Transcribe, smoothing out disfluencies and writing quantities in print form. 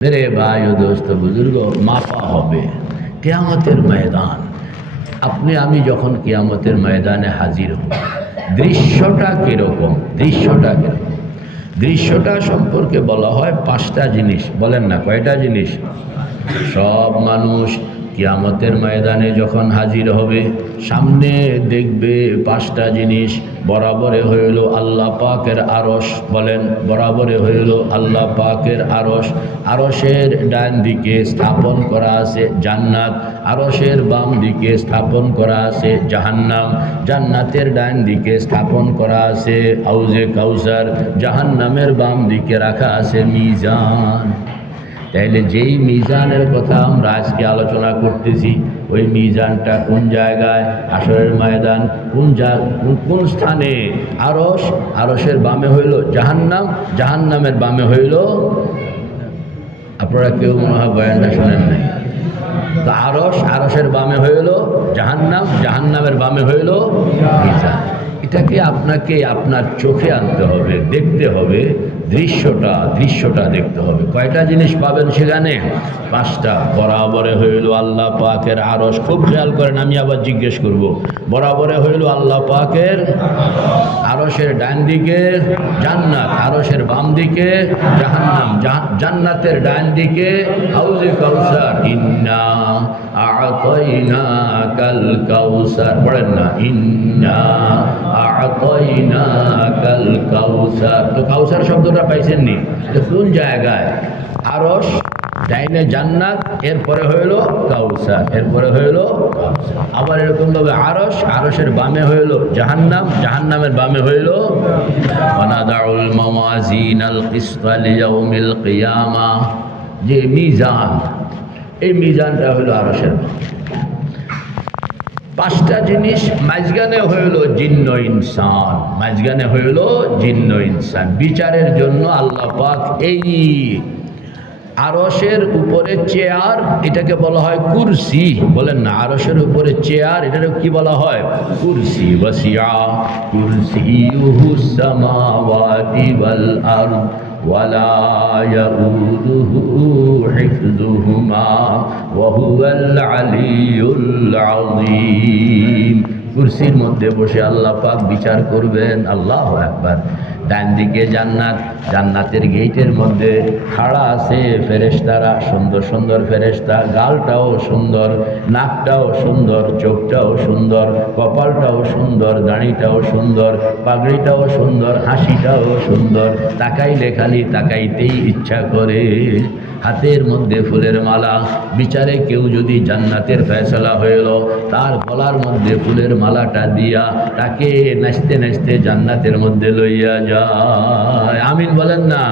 मेरे भाई ও দোস্ত বুজুর্গ মাপা হবে কিয়ামতের ময়দান। আপনি আমি যখন কিয়ামতের ময়দানে হাজির হব, দৃশ্যটা কীরকম? দৃশ্যটা সম্পর্কে বলা হয় পাঁচটা জিনিস। বলেন না কয়টা জিনিস? সব মানুষ কিয়ামতের ময়দানে যখন হাজির হবে, সামনে দেখবে পাঁচটা জিনিস। বরাবরে হইল আল্লাহ পাকের আরশ। বলেন, বরাবরে হইল আল্লাহ পাকের আরশ। আরশের ডান দিকে স্থাপন করা আছে জান্নাত, আরশের বাম দিকে স্থাপন করা আছে জাহান্নাম। জান্নাতের ডান দিকে স্থাপন করা আছে হাউজে কাউসার, জাহান্নামের বাম দিকে রাখা আছে মিজান। তাইলে যেই মিজানের কথা আমরা আজকে আলোচনা করতেছি, ওই মিজানটা কোন জায়গায়? হাশরের ময়দান। কোন স্থানে? আরশ। আরশের বামে হইল জাহান্নাম, জাহান্নামের বামে হইল, আপনারা কেউ মনে হয় বয়ানটা শোনেন নাই। তো আরশ, আরশের বামে হইল জাহান্নাম, জাহান্নামের বামে হইল মিজান। এটাকে আপনাকে আপনার চোখে আনতে হবে, দেখতে হবে, দৃশ্যটা দেখতে হবে। কয়টা জিনিস পাবেন সেখানে? পাঁচটা। বরাবরে হইল আল্লাহ পাকের আরশ। খুব খেয়াল করেন, আমি আবার জিজ্ঞেস করব। বরাবরে হইল আল্লাহ পাকের আরশের ডান দিকে জান্নাত, আরশের বাম দিকে জাহান্নাম, জান্নাতের ডান দিকে হাউজে কাউসার। ইন্না আ'তাইনাকাল কাউসার। পড়েন না, ইন্না আ'তাইনাকাল কাউসার। তো কাউসার শব্দটা পাইছেন নি? কোন জায়গায়? আরশ, ডাইনে জান্নাত, এরপরে হইল কাউসার, এরপরে হইল কাউসার। আবার এরকম ভাবে আরশ, আরশের বামে হইল জাহান্নাম, জাহান্নামের বামে হইল ওয়ানাদাউল মাওয়াজিনাল কিসতা লিয়াউমিল কিয়ামা। যে মিজান, এই মিজানটা হইল আরশের বামে। পাঁচটা জিনিস। মাঝখানে হইল জিন্ন ইনসান, মাঝখানে হইল জিন্ন ইনসান। বিচারের জন্য আল্লাহ পাক এই আরশের উপরে চেয়ার, এটাকে বলা হয় কুরসি। বলেন না, আরশের উপরে চেয়ার, এটাকে কি বলা হয়? কুরসি। ওয়াসিআ কুরসিয়ুহুস সামাওয়াতি ওয়াল আরদ ওয়ালা ইয়াউদুহু হিফযুহুমা ওয়া হুয়াল আলিয়্যুল আযীম। কুরসির মধ্যে বসে আল্লাহ পাক বিচার করবেন। আল্লাহু আকবার। ডান দিকে জান্নাত, জান্নাতের গেটের মধ্যে খাড়া আছে ফেরেশতারা, সুন্দর সুন্দর ফেরেশতা। গালটাও সুন্দর, নাকটাও সুন্দর, চোখটাও সুন্দর, কপালটাও সুন্দর, দাড়িটাও সুন্দর, পাগড়িটাও সুন্দর, হাসিটাও সুন্দর। তাকাইলে খালি তাকাইতেই ইচ্ছা করে। হাতের মধ্যে ফুলের মালা। বিচারে কেউ যদি জান্নাতের ফয়সালা হইল, তার গলার মধ্যে ফুলের মালাটা দিয়া তাকে নাচতে নাচতে জান্নাতের মধ্যে লইয়া যায়। আমিন বলেন না?